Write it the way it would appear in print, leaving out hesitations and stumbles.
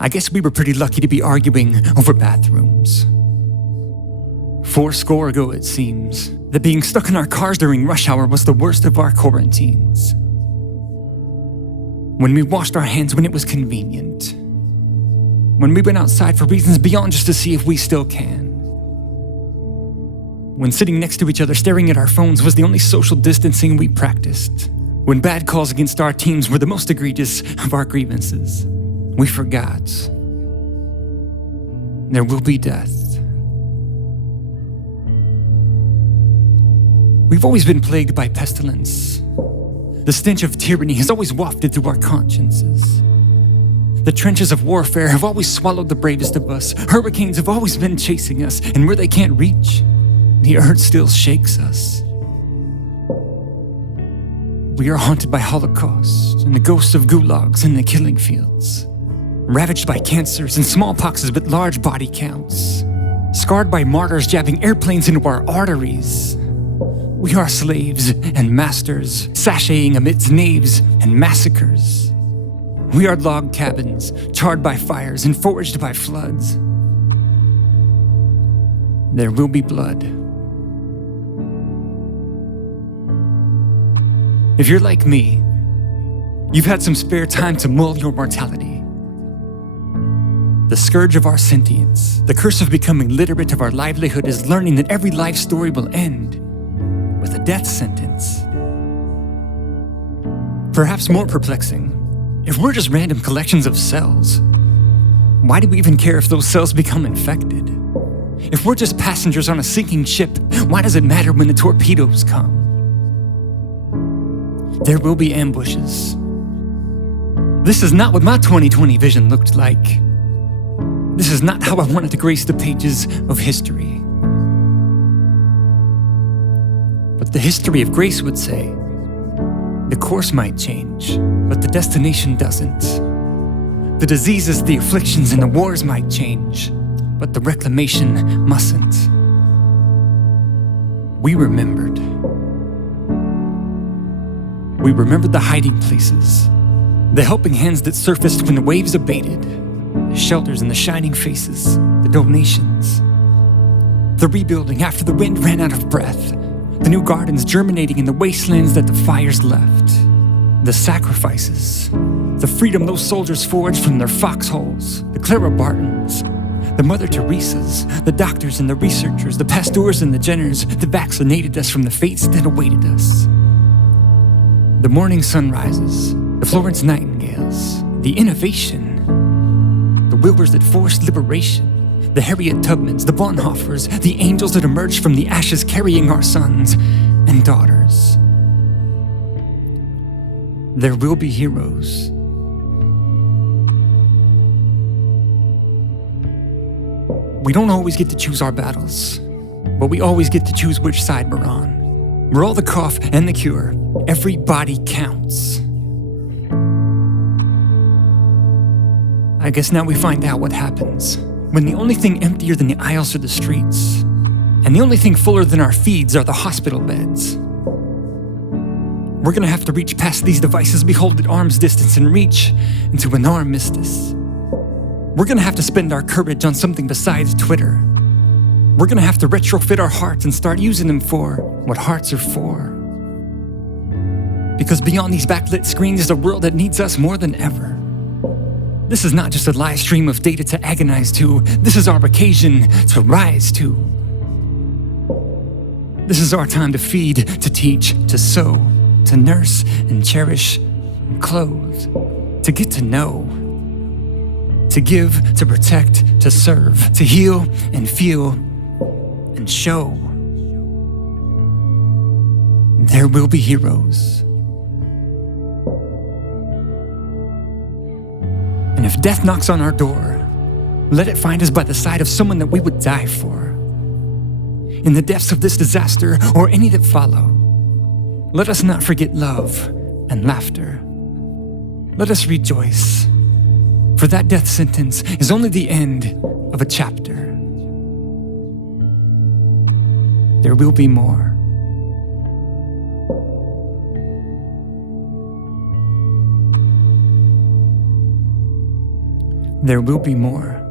I guess we were pretty lucky to be arguing over bathrooms. 80 ago, it seems, that being stuck in our cars during rush hour was the worst of our quarantines. When we washed our hands when it was convenient. When we went outside for reasons beyond just to see if we still can. When sitting next to each other staring at our phones was the only social distancing we practiced. When bad calls against our teams were the most egregious of our grievances. We forgot. There will be death. We've always been plagued by pestilence. The stench of tyranny has always wafted through our consciences. The trenches of warfare have always swallowed the bravest of us. Hurricanes have always been chasing us, and where they can't reach, the earth still shakes us. We are haunted by holocausts and the ghosts of gulags in the killing fields. Ravaged by cancers and smallpoxes with large body counts. Scarred by martyrs jabbing airplanes into our arteries. We are slaves and masters, sashaying amidst knaves and massacres. We are log cabins, charred by fires and foraged by floods. There will be blood. If you're like me, you've had some spare time to mull your mortality. The scourge of our sentience, the curse of becoming literate of our livelihood is learning that every life story will end with a death sentence. Perhaps more perplexing, if we're just random collections of cells, why do we even care if those cells become infected? If we're just passengers on a sinking ship, why does it matter when the torpedoes come? There will be ambushes. This is not what my 2020 vision looked like. This is not how I wanted to grace the pages of history. But the history of grace would say, the course might change, but the destination doesn't. The diseases, the afflictions, and the wars might change, but the reclamation mustn't. We remembered. We remembered the hiding places, the helping hands that surfaced when the waves abated, the shelters and the shining faces, the donations, the rebuilding after the wind ran out of breath, the new gardens germinating in the wastelands that the fires left, the sacrifices, the freedom those soldiers forged from their foxholes, the Clara Bartons, the Mother Teresas, the doctors and the researchers, the pastors and the Jenners that vaccinated us from the fates that awaited us. The morning sunrises, the Florence Nightingales, the innovation, the Wilburs that forced liberation, the Harriet Tubmans, the Bonhoeffers, the angels that emerged from the ashes carrying our sons and daughters. There will be heroes. We don't always get to choose our battles, but we always get to choose which side we're on. We're all the cough and the cure. Every body counts. I guess now we find out what happens when the only thing emptier than the aisles are the streets, and the only thing fuller than our feeds are the hospital beds. We're gonna have to reach past these devices we hold at arm's distance and reach into an armistice. We're gonna have to spend our courage on something besides Twitter. We're gonna have to retrofit our hearts and start using them for what hearts are for. Because beyond these backlit screens is a world that needs us more than ever. This is not just a live stream of data to agonize to. This is our occasion to rise to. This is our time to feed, to teach, to sow, to nurse and cherish and clothe, to get to know, to give, to protect, to serve, to heal and feel and show. There will be heroes. And if death knocks on our door, let it find us by the side of someone that we would die for. In the depths of this disaster or any that follow, let us not forget love and laughter. Let us rejoice, for that death sentence is only the end of a chapter. There will be more. There will be more.